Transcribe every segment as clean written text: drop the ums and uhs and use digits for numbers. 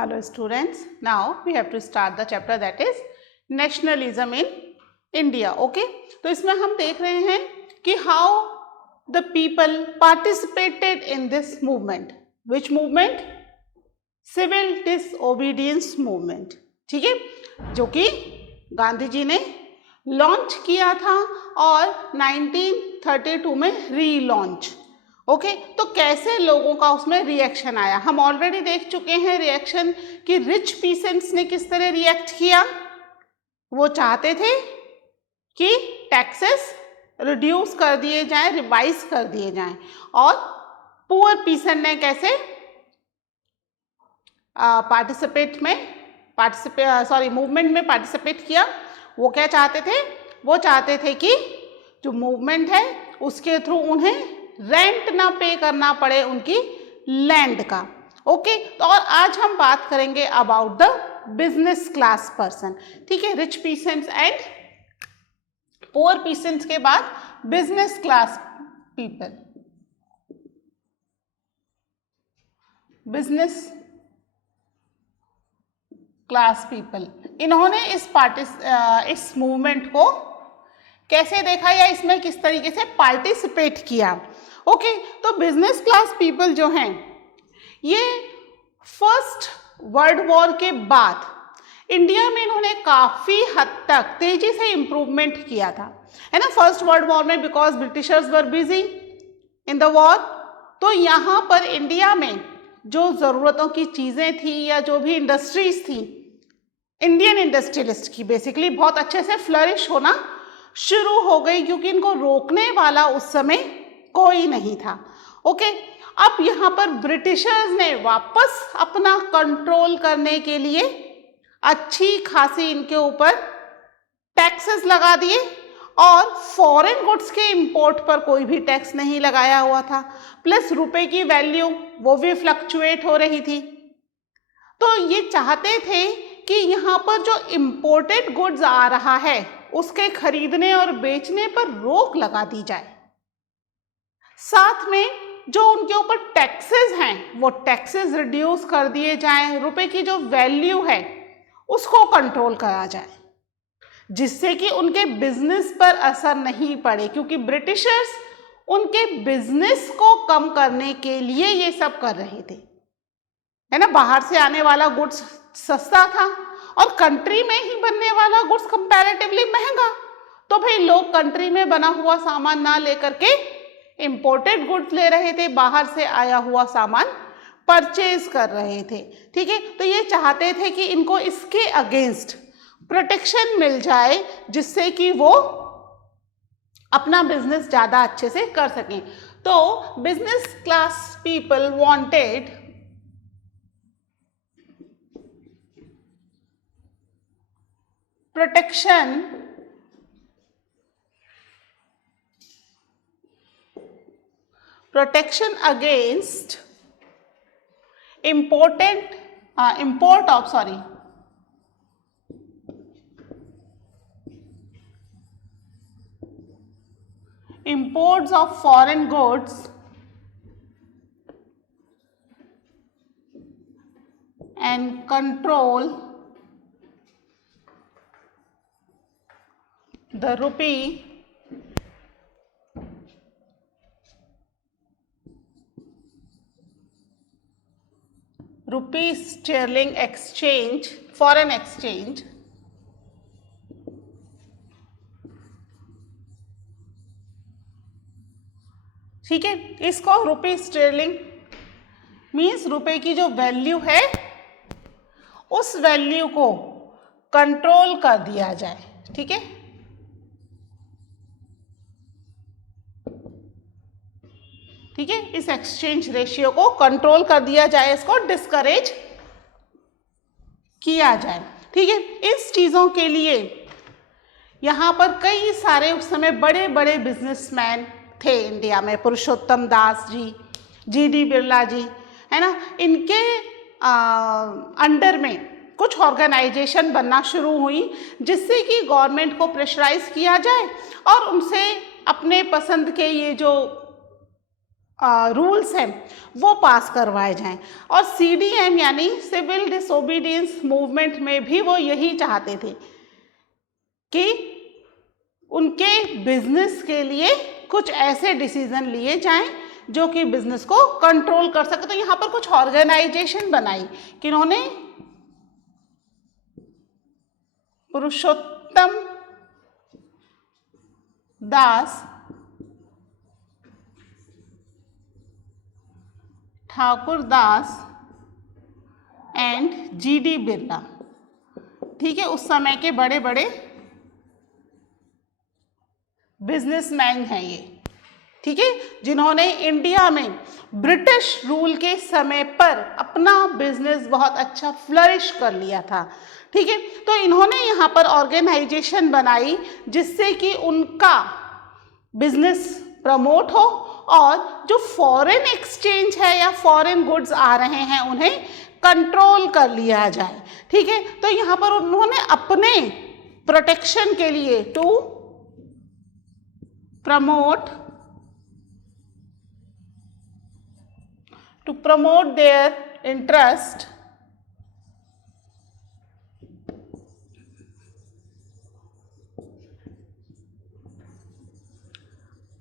Hello students, now we have to start the chapter that is nationalism in India. Okay, तो इसमें हम देख रहे हैं कि how the people participated in this movement. Which movement? Civil disobedience movement. ठीक है, जो कि गांधी जी ने लॉन्च किया था और 1932 में रीलॉन्च. ओके तो कैसे लोगों का उसमें रिएक्शन आया, हम ऑलरेडी देख चुके हैं रिएक्शन कि रिच पीसेंट्स ने किस तरह रिएक्ट किया. वो चाहते थे कि टैक्सेस रिड्यूस कर दिए जाएं, रिवाइज कर दिए जाएं, और पुअर पीसेंट ने कैसे मूवमेंट में पार्टिसिपेट किया. वो क्या चाहते थे, वो चाहते थे कि जो मूवमेंट है उसके थ्रू उन्हें रेंट ना पे करना पड़े उनकी लैंड का. ओके तो और आज हम बात करेंगे about the business class person. ठीक है, rich peasants and poor peasants के बाद business class people. Business class people, इन्होंने इस मूवमेंट को कैसे देखा या इसमें किस तरीके से पार्टिसिपेट किया. ओके तो बिजनेस क्लास पीपल जो हैं ये फर्स्ट वर्ल्ड वॉर के बाद इंडिया में इन्होंने काफ़ी हद तक तेजी से इम्प्रूवमेंट किया था, है ना. फर्स्ट वर्ल्ड वॉर में because Britishers were busy in the war, तो यहाँ पर इंडिया में जो ज़रूरतों की चीज़ें थी या जो भी इंडस्ट्रीज थी इंडियन इंडस्ट्रियलिस्ट की बेसिकली बहुत अच्छे से फ्लरिश होना शुरू हो गई, क्योंकि इनको रोकने वाला उस समय कोई नहीं था. ओके अब यहाँ पर ब्रिटिशर्स ने वापस अपना कंट्रोल करने के लिए अच्छी खासी इनके ऊपर टैक्सेस लगा दिए, और फॉरेन गुड्स के इंपोर्ट पर कोई भी टैक्स नहीं लगाया हुआ था. प्लस रुपए की वैल्यू वो भी फ्लक्चुएट हो रही थी. तो ये चाहते थे कि यहाँ पर जो इंपोर्टेड गुड्स आ रहा है उसके खरीदने और बेचने पर रोक लगा दी जाए. साथ में जो उनके ऊपर टैक्सेस हैं वो टैक्सेस रिड्यूस कर दिए जाएं, रुपए की जो वैल्यू है उसको कंट्रोल करा जाए, जिससे कि उनके बिजनेस पर असर नहीं पड़े, क्योंकि ब्रिटिशर्स उनके बिजनेस को कम करने के लिए ये सब कर रहे थे, है ना. बाहर से आने वाला गुड्स सस्ता था और कंट्री में ही बनने वाला गुड्स कंपैरेटिवली महंगा, तो भाई लोग कंट्री में बना हुआ सामान ना लेकर के इंपोर्टेड गुड्स ले रहे थे, बाहर से आया हुआ सामान परचेज कर रहे थे. ठीक है, तो ये चाहते थे कि इनको इसके अगेंस्ट प्रोटेक्शन मिल जाए, जिससे कि वो अपना बिजनेस ज़्यादा अच्छे से कर सकें. तो business class people wanted protection against imports of foreign goods and control the rupee sterling exchange, foreign exchange, ठीक है. इसको रुपी स्टर्लिंग मीन्स रुपए की जो वैल्यू है उस वैल्यू को कंट्रोल कर दिया जाए. ठीक है, ठीक है, इस एक्सचेंज रेशियो को कंट्रोल कर दिया जाए, इसको डिस्करेज किया जाए. ठीक है, इस चीज़ों के लिए यहाँ पर कई सारे उस समय बड़े बड़े बिजनेसमैन थे इंडिया में. पुरुषोत्तम दास जी, जी.डी. बिरला जी, है ना. इनके अंडर में कुछ ऑर्गेनाइजेशन बनना शुरू हुई, जिससे कि गवर्नमेंट को प्रेशराइज किया जाए और उनसे अपने पसंद के ये जो रूल्स हैं वो पास करवाए जाएं। और CDM यानी सिविल डिसोबीडियंस मूवमेंट में भी वो यही चाहते थे कि उनके बिजनेस के लिए कुछ ऐसे डिसीजन लिए जाएं जो कि बिजनेस को कंट्रोल कर सके। तो यहाँ पर कुछ ऑर्गेनाइजेशन बनाई किन्होंने, पुरुषोत्तम दास, ठाकुर दास एंड GD बिरला। ठीक है, उस समय के बड़े बड़े बिजनेसमैन हैं ये, ठीक है, जिन्होंने इंडिया में ब्रिटिश रूल के समय पर अपना बिजनेस बहुत अच्छा फ्लरिश कर लिया था। ठीक है, तो इन्होंने यहाँ पर ऑर्गेनाइजेशन बनाई जिससे कि उनका बिजनेस प्रमोट हो और जो फॉरेन एक्सचेंज है या फॉरेन गुड्स आ रहे हैं उन्हें कंट्रोल कर लिया जाए। ठीक है, तो यहाँ पर उन्होंने अपने प्रोटेक्शन के लिए to promote their interest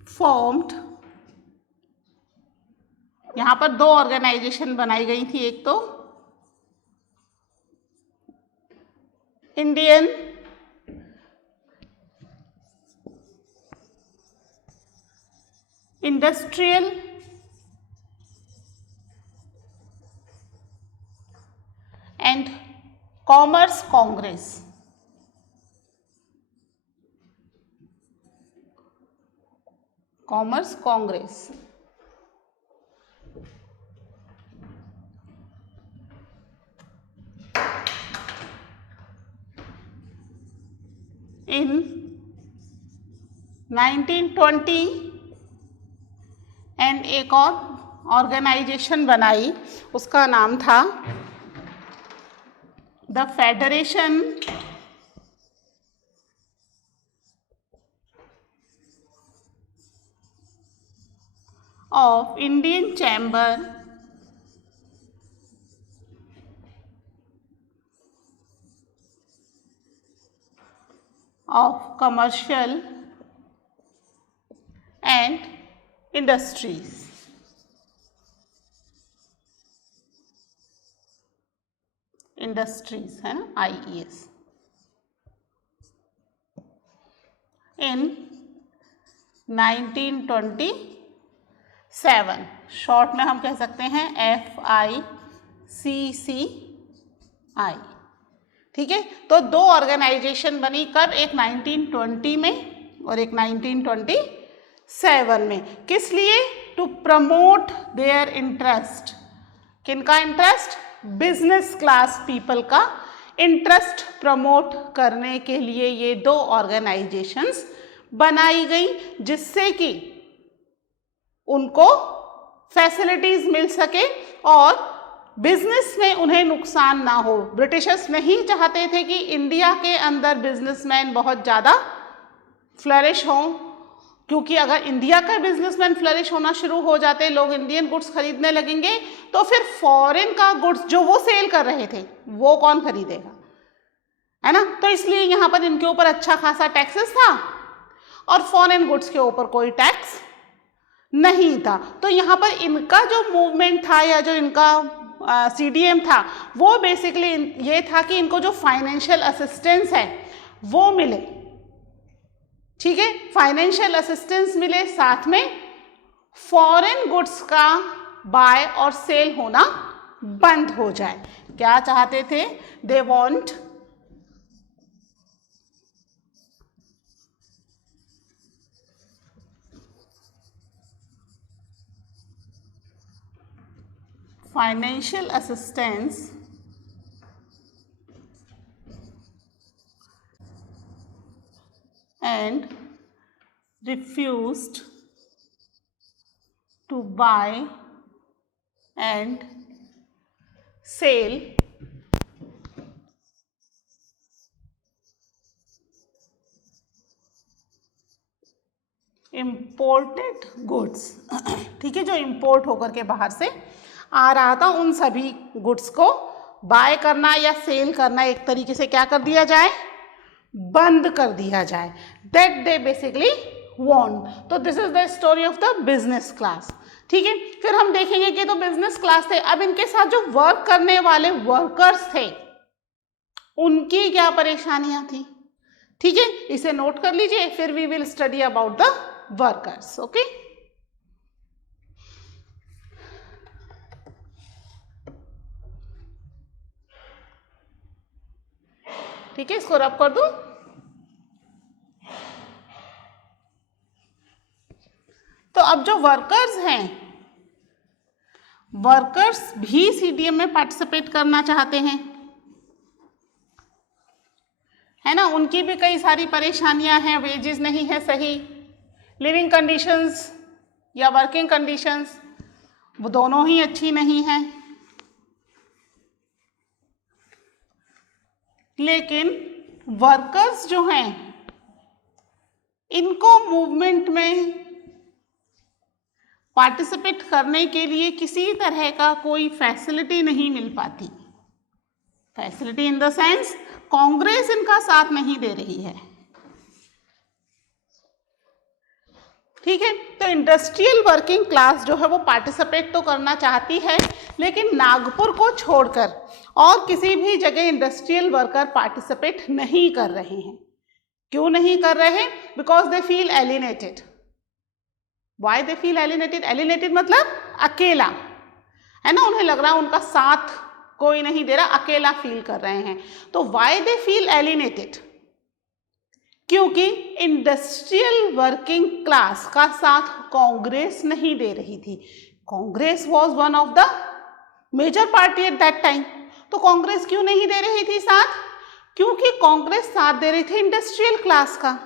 formed, यहां पर दो ऑर्गेनाइजेशन बनाई गई थी, एक तो Indian industrial and commerce Congress. Commerce Congress in 1920 and एक और ऑर्गेनाइजेशन बनाई, उसका नाम था the federation of Indian Chamber of Commercial and Industries। Industries है ना, IES। इन 1927, शॉर्ट में हम कह सकते हैं FICCI। ठीक है, तो दो ऑर्गेनाइजेशन बनी, कब, एक 1920 में और एक 1927 में। किस लिए? To promote their interest. किनका इंटरेस्ट? बिजनेस क्लास पीपल का इंटरेस्ट प्रमोट करने के लिए ये दो ऑर्गेनाइजेशंस बनाई गई, जिससे कि उनको फैसिलिटीज मिल सके और बिजनेस में उन्हें नुकसान ना हो। ब्रिटिशर्स नहीं चाहते थे कि इंडिया के अंदर बिजनेसमैन बहुत ज़्यादा फ्लरिश हों, क्योंकि अगर इंडिया का बिजनेसमैन फ्लरिश होना शुरू हो जाते, लोग इंडियन गुड्स खरीदने लगेंगे, तो फिर फॉरेन का गुड्स जो वो सेल कर रहे थे वो कौन खरीदेगा, है ना। तो इसलिए यहाँ पर इनके ऊपर अच्छा खासा टैक्सेस था और फॉरेन गुड्स के ऊपर कोई टैक्स नहीं था। तो यहाँ पर इनका जो मूवमेंट था या जो इनका CDM था, वो बेसिकली ये था कि इनको जो फाइनेंशियल असिस्टेंस है वो मिले। ठीक है, फाइनेंशियल असिस्टेंस मिले, साथ में फॉरेन गुड्स का बाय और सेल होना बंद हो जाए। क्या चाहते थे? They want financial assistance and refused to buy and sell imported goods, ठीक है, जो इम्पोर्ट होकर के बाहर से आ रहा था, उन सभी गुड्स को बाय करना या सेल करना एक तरीके से क्या कर दिया जाए, बंद कर दिया जाए। That they basically want. तो this is the story of the business class, ठीक है। फिर हम देखेंगे कि तो बिजनेस क्लास थे, अब इनके साथ जो वर्क करने वाले वर्कर्स थे उनकी क्या परेशानियां थी, ठीक है, इसे नोट कर लीजिए। फिर we will study about the workers, okay. ठीक है, इसको रब कर दूं। तो अब जो वर्कर्स हैं, वर्कर्स भी सीडीएम में पार्टिसिपेट करना चाहते हैं, है ना। उनकी भी कई सारी परेशानियां हैं, वेजेस नहीं है सही, लिविंग कंडीशंस या वर्किंग कंडीशंस वो दोनों ही अच्छी नहीं हैं। लेकिन वर्कर्स जो हैं इनको मूवमेंट में पार्टिसिपेट करने के लिए किसी तरह का कोई फैसिलिटी नहीं मिल पाती। Facility in the sense Congress इनका साथ नहीं दे रही है, ठीक है। तो इंडस्ट्रियल वर्किंग क्लास जो है वो पार्टिसिपेट तो करना चाहती है, लेकिन नागपुर को छोड़कर और किसी भी जगह इंडस्ट्रियल वर्कर पार्टिसिपेट नहीं कर रहे हैं। क्यों नहीं कर रहे? Because they feel alienated. Y they feel alienated? Alienated मतलब अकेला, है ना, उन्हें लग रहा है उनका साथ कोई नहीं दे रहा, अकेला फील कर रहे हैं। तो वाई दे फील एलिनेटेड? क्योंकि इंडस्ट्रियल वर्किंग क्लास का साथ कांग्रेस नहीं दे रही थी। Congress was one of the major party at that time. तो कांग्रेस क्यों नहीं दे रही थी साथ? क्योंकि कांग्रेस साथ दे रही थी इंडस्ट्रियल क्लास का।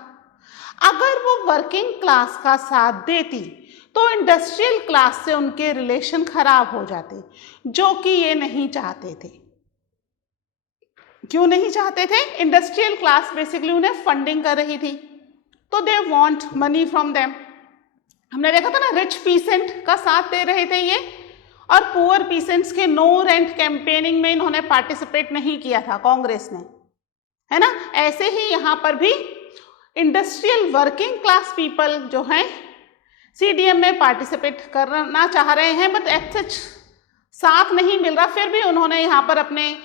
अगर वो वर्किंग क्लास का साथ देती तो इंडस्ट्रियल क्लास से उनके रिलेशन खराब हो जाते, जो कि ये नहीं चाहते थे। क्यों नहीं चाहते थे? इंडस्ट्रियल क्लास बेसिकली उन्हें फंडिंग कर रही थी, तो they want money from them. हमने देखा था ना, रिच पीसेंट का साथ दे रहे थे ये, और पुअर पीसेंट्स के नो रेंट कैंपेनिंग में इन्होंने पार्टिसिपेट नहीं किया था कांग्रेस ने, है ना। ऐसे ही यहाँ पर भी इंडस्ट्रियल वर्किंग क्लास पीपल जो हैं सीडीएम में पार्टिसिपेट करना चाह रहे हैं, बट एट सच साथ नहीं मिल रहा। फिर भी उन्होंने यहाँ पर अपने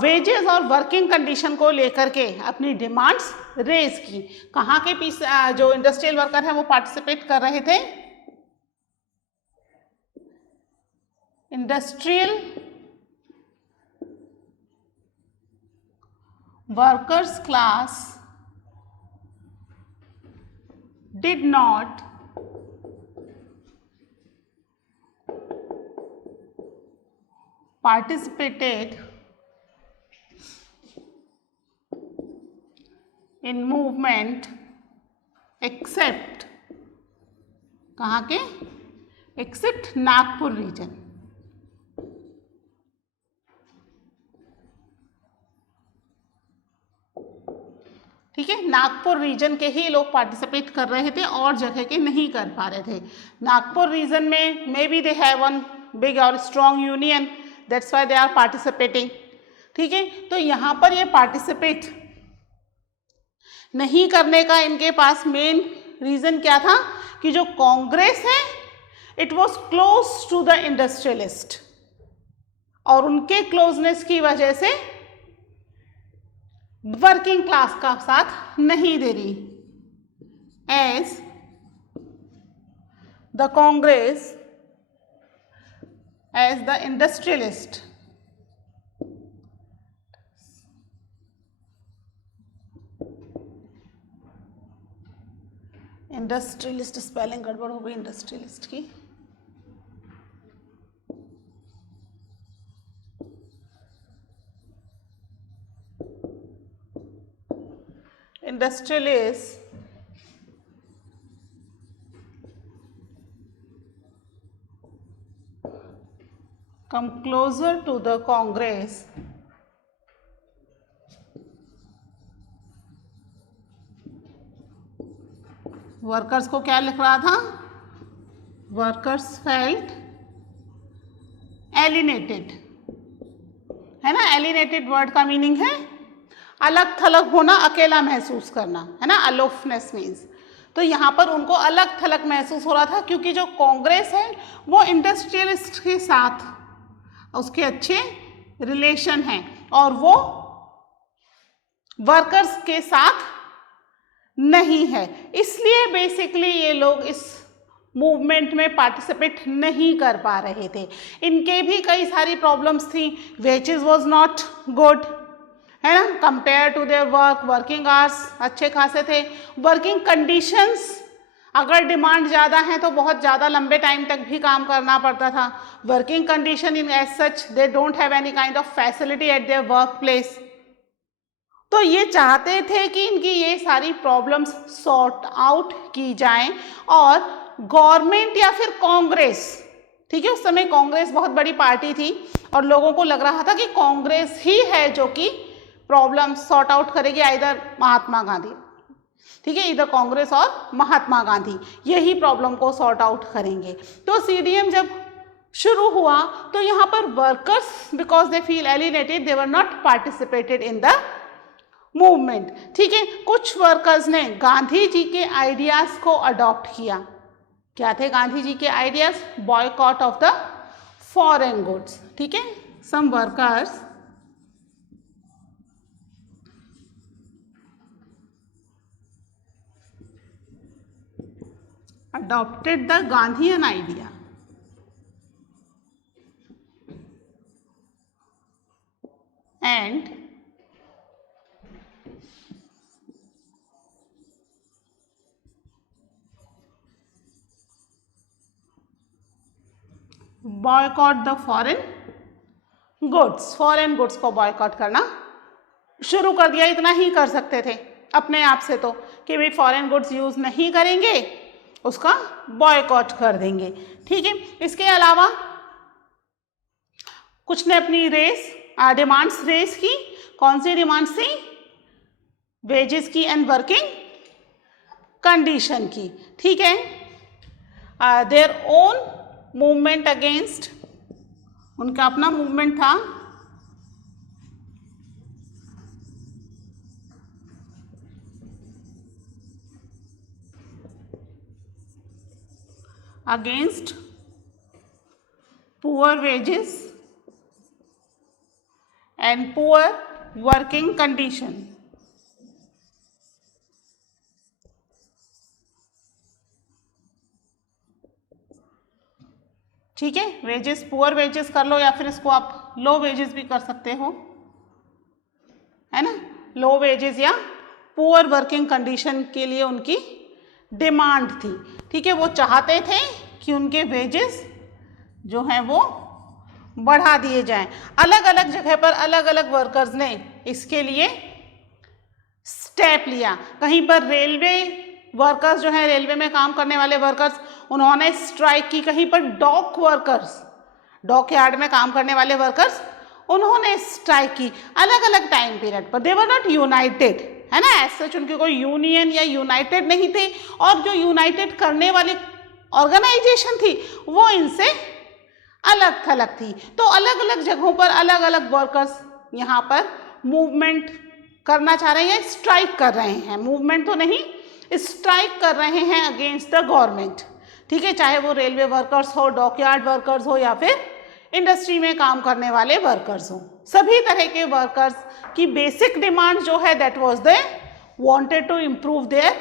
वेजेस और वर्किंग कंडीशन को लेकर के अपनी डिमांड्स रेज की। कहाँ के जो इंडस्ट्रियल वर्कर हैं वो पार्टिसिपेट कर रहे थे? Industrial workers class did not participated in movement except कहाँ के? except Nagpur region. ठीक है, नागपुर रीजन के ही लोग पार्टिसिपेट कर रहे थे और जगह के नहीं कर पा रहे थे। नागपुर रीजन में may be they have one big और strong union, that's why they are participating. ठीक है, तो यहाँ पर ये पार्टिसिपेट नहीं करने का इनके पास मेन रीजन क्या था कि जो कांग्रेस है it was close to the industrialist, और उनके क्लोजनेस की वजह से वर्किंग क्लास का साथ नहीं दे रही। As the Congress as the industrialist industrialist spelling गड़बड़ हो गई इंडस्ट्रियलिस्ट की। Industrialists come closer to the Congress workers को क्या लिख रहा था, वर्कर्स फेल्ट एलिनेटेड, है ना। एलिनेटेड वर्ड का मीनिंग है अलग थलग होना, अकेला महसूस करना, है ना। अलोफनेस मीन्स, तो यहाँ पर उनको अलग थलग महसूस हो रहा था क्योंकि जो कांग्रेस है वो इंडस्ट्रियलिस्ट के साथ उसके अच्छे रिलेशन हैं और वो वर्कर्स के साथ नहीं है, इसलिए बेसिकली ये लोग इस मूवमेंट में पार्टिसिपेट नहीं कर पा रहे थे। इनके भी कई सारी प्रॉब्लम्स थी, वेजेस वाज नॉट गुड, है ना, compare to their work, working hours अच्छे खासे थे, वर्किंग कंडीशंस अगर डिमांड ज़्यादा है तो बहुत ज़्यादा लंबे टाइम तक भी काम करना पड़ता था, working condition in as such they don't have any kind of facility at their work place. तो ये चाहते थे कि इनकी ये सारी प्रॉब्लम्स सॉर्ट आउट की जाएं और गवर्नमेंट या फिर कांग्रेस, ठीक है, उस समय कांग्रेस बहुत बड़ी पार्टी थी और लोगों को लग रहा था कि कांग्रेस ही है जो कि प्रॉब्लम सॉर्ट आउट करेगी, इधर महात्मा गांधी, ठीक है, इधर कांग्रेस और महात्मा गांधी यही प्रॉब्लम को सॉर्ट आउट करेंगे। तो सीडीएम जब शुरू हुआ तो यहाँ पर workers because they feel alienated they were not participated in the movement, ठीक है। कुछ वर्कर्स ने गांधी जी के आइडियाज को अडॉप्ट किया। क्या थे गांधी जी के ideas? Boycott of the foreign goods, ठीक है। Some workers adopted the Gandhian idea and boycott the foreign goods, foreign goods को बॉयकॉट करना शुरू कर दिया। इतना ही कर सकते थे अपने आप से तो कि भाई फॉरेन गुड्स यूज नहीं करेंगे, उसका बॉयकॉट कर देंगे, ठीक है। इसके अलावा कुछ ने अपनी डिमांड्स रेस की। कौन सी डिमांड्स थी? वेजेस की एंड वर्किंग कंडीशन की, ठीक है। देयर ओन मूवमेंट अगेंस्ट, उनका अपना मूवमेंट था against poor wages and poor working condition, ठीक है। वेजेस, पुअर वेजेस कर लो या फिर इसको आप लो वेजेस भी कर सकते हो, है ना। लो वेजेस या पुअर वर्किंग कंडीशन के लिए उनकी डिमांड थी, ठीक है। वो चाहते थे कि उनके वेजेस जो हैं वो बढ़ा दिए जाएं। अलग अलग जगह पर अलग अलग वर्कर्स ने इसके लिए स्टेप लिया। कहीं पर रेलवे वर्कर्स जो हैं, रेलवे में काम करने वाले वर्कर्स, उन्होंने स्ट्राइक की। कहीं पर डॉक वर्कर्स, डॉक यार्ड में काम करने वाले वर्कर्स, उन्होंने स्ट्राइक की। अलग अलग टाइम पीरियड पर दे वर नॉट यूनाइटेड, है ना, एज सच उनकी कोई यूनियन या यूनाइटेड नहीं थे और जो यूनाइटेड करने वाली ऑर्गेनाइजेशन थी वो इनसे अलग थलग थी। तो अलग अलग जगहों पर अलग अलग वर्कर्स यहाँ पर मूवमेंट करना चाह रहे हैं, स्ट्राइक कर रहे हैं। मूवमेंट तो नहीं, स्ट्राइक कर रहे हैं अगेंस्ट द गवर्नमेंट, ठीक है। चाहे वो रेलवे वर्कर्स हो, डॉकयार्ड वर्कर्स हो या फिर इंडस्ट्री में काम करने वाले वर्कर्स हो, सभी तरह के वर्कर्स की बेसिक डिमांड जो है that was they wanted to improve their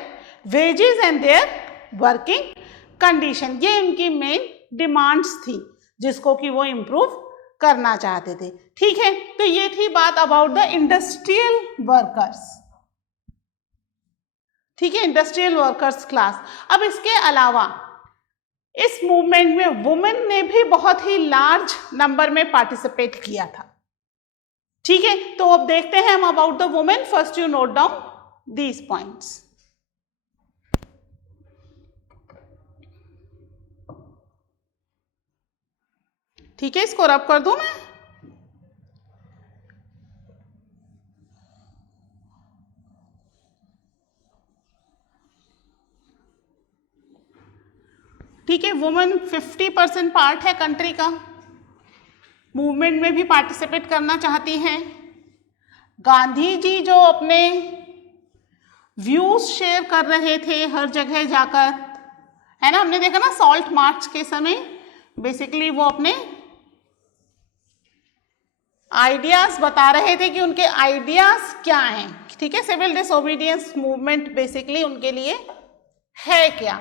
wages and their working condition. ये उनकी मेन डिमांड्स थी जिसको कि वो इम्प्रूव करना चाहते थे, ठीक है। तो ये थी बात अबाउट द इंडस्ट्रियल वर्कर्स, ठीक है, इंडस्ट्रियल वर्कर्स क्लास। अब इसके अलावा इस मूवमेंट में वुमेन ने भी बहुत ही लार्ज नंबर में पार्टिसिपेट किया था, ठीक है। तो अब देखते हैं हम about the women. First you note down these points, ठीक है। इसको रब कर दूं मैं। ठीक है, वुमेन 50% पार्ट है कंट्री का, मूवमेंट में भी पार्टिसिपेट करना चाहती हैं। गांधी जी जो अपने व्यूज शेयर कर रहे थे हर जगह जाकर, है ना, हमने देखा ना सॉल्ट मार्च के समय बेसिकली वो अपने आइडियाज बता रहे थे कि उनके आइडियाज क्या हैं, ठीक है। सिविल डिसोबीडियंस मूवमेंट बेसिकली उनके लिए है क्या।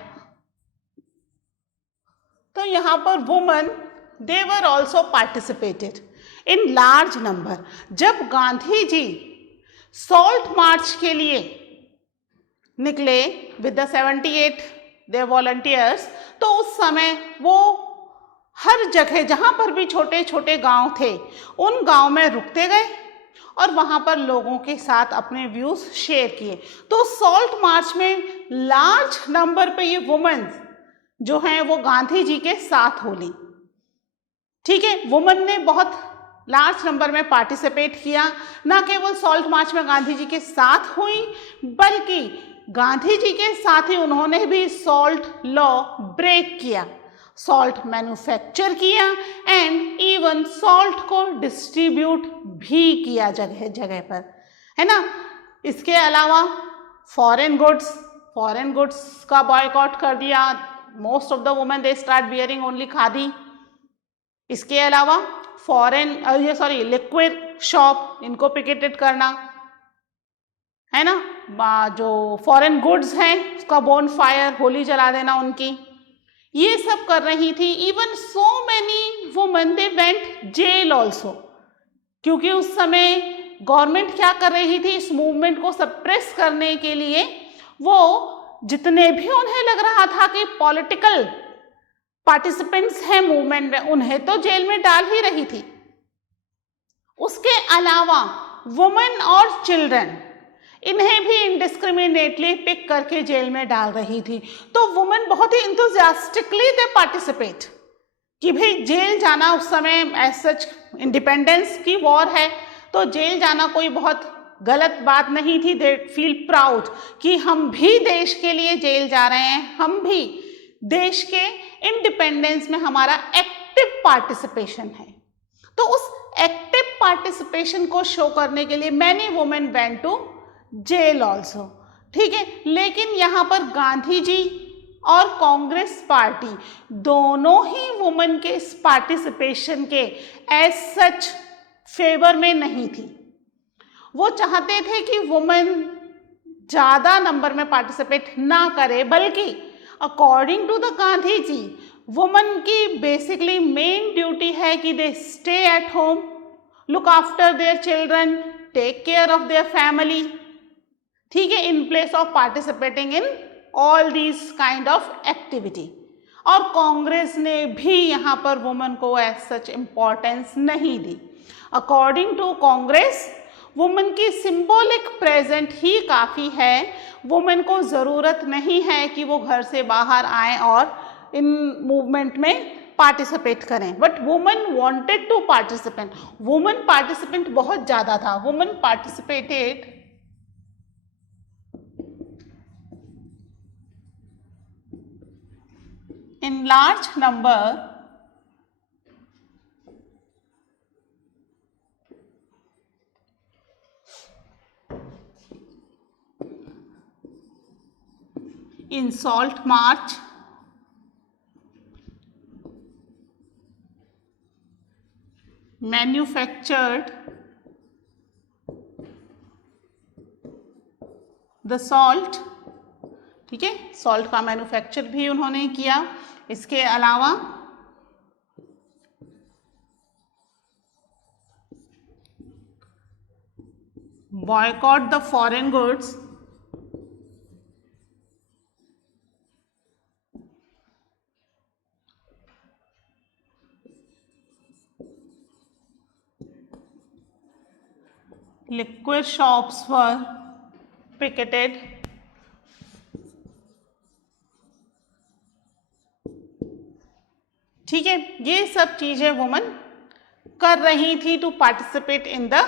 तो यहां पर women they were also participated in large number. जब गांधी जी सॉल्ट मार्च के लिए निकले विद द 78 देयर वॉलंटियर्स, तो उस समय वो हर जगह जहां पर भी छोटे छोटे गांव थे उन गांव में रुकते गए और वहां पर लोगों के साथ अपने व्यूज शेयर किए। तो सॉल्ट मार्च में लार्ज नंबर पे ये वुमेन जो हैं वो गांधी जी के साथ हो ली, ठीक है। वुमेन ने बहुत लार्ज नंबर में पार्टिसिपेट किया, ना केवल सॉल्ट मार्च में गांधी जी के साथ हुई बल्कि गांधी जी के साथ ही उन्होंने भी सॉल्ट लॉ ब्रेक किया, सॉल्ट मैन्युफैक्चर किया एंड इवन सॉल्ट को डिस्ट्रीब्यूट भी किया जगह जगह पर, है ना। इसके अलावा फॉरेन गुड्स का बॉयकॉट कर दिया। Most of the women they start bearing only khadi. इसके अलावा लिक्विड शॉप इनको पिकेटेड करना, है ना, जो फॉरेन गुड्स हैं उसका बोन फायर, होली जला देना उनकी, ये सब कर रही थी। Even so many women they went jail also, क्योंकि उस समय गवर्नमेंट क्या कर रही थी, इस मूवमेंट को सप्रेस करने के लिए वो जितने भी उन्हें लग रहा था कि पॉलिटिकल पार्टिसिपेंट्स हैं मूवमेंट में, उन्हें तो जेल में डाल ही रही थी। उसके अलावा वुमेन और चिल्ड्रन इन्हें भी इनडिस्क्रिमिनेटली पिक करके जेल में डाल रही थी। तो वुमेन बहुत ही इंथुजियास्टिकली दे पार्टिसिपेट कि भाई जेल जाना उस समय एज सच इंडिपेंडेंस की वॉर है, तो जेल जाना कोई बहुत गलत बात नहीं थी। दे फील प्राउड कि हम भी देश के लिए जेल जा रहे हैं, हम भी देश के इंडिपेंडेंस में हमारा एक्टिव पार्टिसिपेशन है। तो उस एक्टिव पार्टिसिपेशन को शो करने के लिए many women went to jail also, ठीक है। लेकिन यहाँ पर गांधी जी और कांग्रेस पार्टी दोनों ही वुमेन के इस पार्टिसिपेशन के एज सच फेवर में नहीं थी। वो चाहते थे कि वुमेन ज़्यादा नंबर में पार्टिसिपेट ना करे, बल्कि according to the Gandhi ji women की बेसिकली मेन ड्यूटी है कि they stay at home, look after their children, take care of their family, ठीक है, in place of participating in all these kind of activity. और कांग्रेस ने भी यहाँ पर वुमेन को एज सच इम्पॉर्टेंस नहीं दी। अकॉर्डिंग टू कांग्रेस वुमेन की सिंबॉलिक प्रेजेंट ही काफ़ी है, वुमेन को ज़रूरत नहीं है कि वो घर से बाहर आए और इन मूवमेंट में पार्टिसिपेट करें। But women wanted to participate, women participant बहुत ज़्यादा था। Women participated in large number in Salt March, manufactured the salt, ठीक है, सॉल्ट का मैन्युफैक्चर भी उन्होंने किया। इसके अलावा boycott the foreign goods, liquor shops were picketed, ठीक है। ये सब चीजें वुमेन कर रही थी to participate in the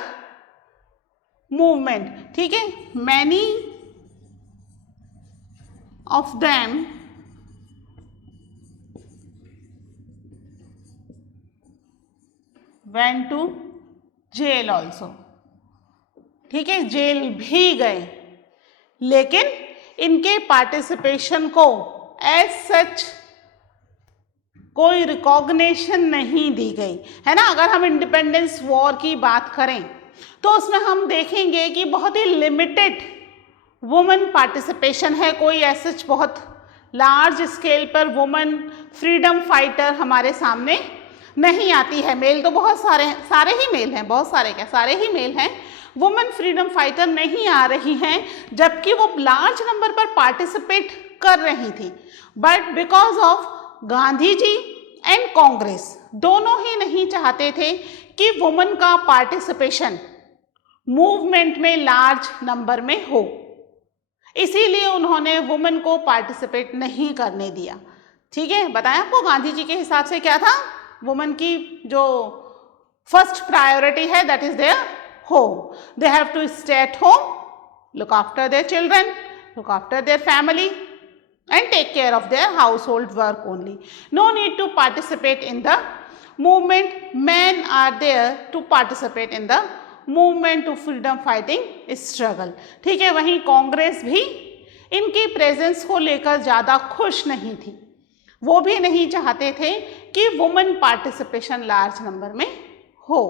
movement, ठीक है। Many of them went to jail also, ठीक है, जेल भी गए, लेकिन इनके पार्टिसिपेशन को एज सच कोई रिकॉग्निशन नहीं दी गई, है ना। अगर हम इंडिपेंडेंस वॉर की बात करें तो उसमें हम देखेंगे कि बहुत ही लिमिटेड वुमेन पार्टिसिपेशन है, कोई ऐसा बहुत लार्ज स्केल पर वुमेन फ्रीडम फाइटर हमारे सामने नहीं आती है। मेल तो बहुत सारे हैं, सारे ही मेल हैं, बहुत सारे क्या, सारे ही मेल हैं, वुमेन फ्रीडम फाइटर नहीं आ रही हैं, जबकि वो लार्ज नंबर पर पार्टिसिपेट कर रही थी। But because of Gandhi ji and Congress दोनों ही नहीं चाहते थे कि वुमेन का पार्टिसिपेशन मूवमेंट में लार्ज नंबर में हो, इसीलिए उन्होंने वुमेन को पार्टिसिपेट नहीं करने दिया। ठीक है, बताया आपको गांधी जी के हिसाब से क्या था, वुमेन की जो फर्स्ट प्रायोरिटी है that is their home, they have to stay at home, look after their children, look after their family and take care of their household work only. No need to participate in the movement. Men are there to participate in the movement to freedom fighting struggle. ठीक है, वहीं कांग्रेस भी इनकी presence को लेकर ज़्यादा खुश नहीं थी, वो भी नहीं चाहते थे कि वुमेन पार्टिसिपेशन लार्ज नंबर में हो।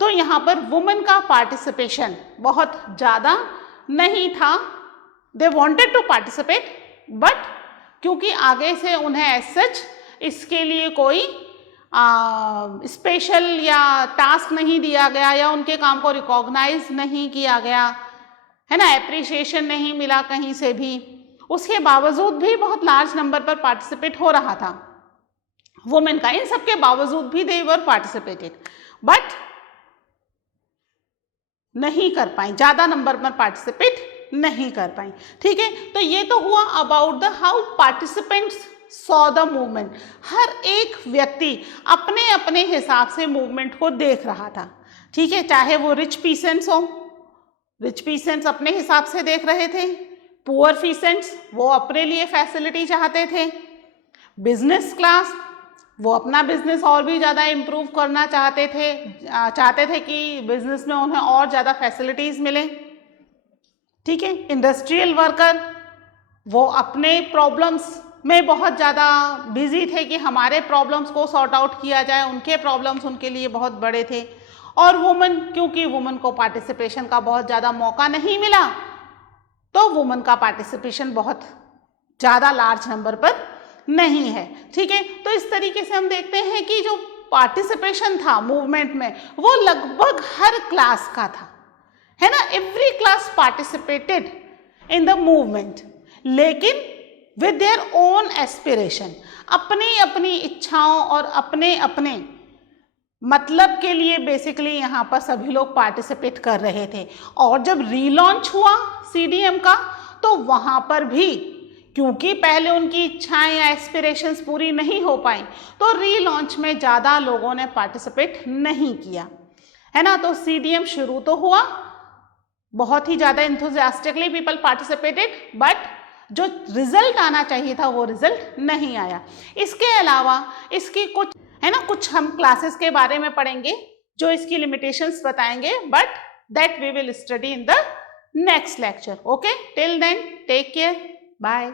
तो यहाँ पर वुमेन का पार्टिसिपेशन बहुत ज़्यादा नहीं था, they wanted to participate, but क्योंकि आगे से उन्हें एज सच इसके लिए कोई स्पेशल या टास्क नहीं दिया गया या उनके काम को रिकॉग्नाइज नहीं किया गया, है ना, एप्रिसिएशन नहीं मिला कहीं से भी, उसके बावजूद भी बहुत लार्ज नंबर पर पार्टिसिपेट हो रहा था वुमेन का, इन सब के बावजूद भी दे वर पार्टिसिपेटेड, बट नहीं कर पाई, ज़्यादा नंबर पर पार्टिसिपेट नहीं कर पाई। ठीक है, तो ये तो हुआ about the how participants saw the movement. हर एक व्यक्ति अपने अपने हिसाब से मूवमेंट को देख रहा था। ठीक है, चाहे वो रिच पीसेंट्स हो, रिच पीसेंट्स अपने हिसाब से देख रहे थे, पुअर पीसेंट्स वो अपने लिए फैसिलिटी चाहते थे, बिजनेस क्लास वो अपना बिजनेस और भी ज़्यादा इम्प्रूव करना चाहते थे कि बिजनेस में उन्हें और ज़्यादा फैसिलिटीज़ मिले। ठीक है, इंडस्ट्रियल वर्कर वो अपने प्रॉब्लम्स में बहुत ज़्यादा बिजी थे कि हमारे प्रॉब्लम्स को सॉर्ट आउट किया जाए, उनके प्रॉब्लम्स उनके लिए बहुत बड़े थे। और वुमेन, क्योंकि वुमेन को पार्टिसिपेशन का बहुत ज़्यादा मौका नहीं मिला, तो वुमेन का पार्टिसिपेशन बहुत ज़्यादा लार्ज नंबर पर नहीं है। ठीक है, तो इस तरीके से हम देखते हैं कि जो पार्टिसिपेशन था मूवमेंट में वो लगभग हर क्लास का था, है ना, every class participated in the movement, लेकिन विद देयर ओन एस्पिरेशन, अपनी अपनी इच्छाओं और अपने अपने मतलब के लिए बेसिकली यहाँ पर सभी लोग पार्टिसिपेट कर रहे थे। और जब रीलॉन्च हुआ CDM का, तो वहाँ पर भी क्योंकि पहले उनकी इच्छाएं या एस्पिरेशंस पूरी नहीं हो पाई, तो रीलॉन्च में ज़्यादा लोगों ने पार्टिसिपेट नहीं किया, है ना। तो CDM शुरू तो हुआ, बहुत ही ज़्यादा इंथुजियास्टिकली पीपल पार्टिसिपेटेड, बट जो रिजल्ट आना चाहिए था वो रिजल्ट नहीं आया। इसके अलावा इसकी कुछ, है ना, कुछ हम क्लासेस के बारे में पढ़ेंगे जो इसकी लिमिटेशंस बताएंगे, but that we will study in the next lecture. Okay, till then take care, bye.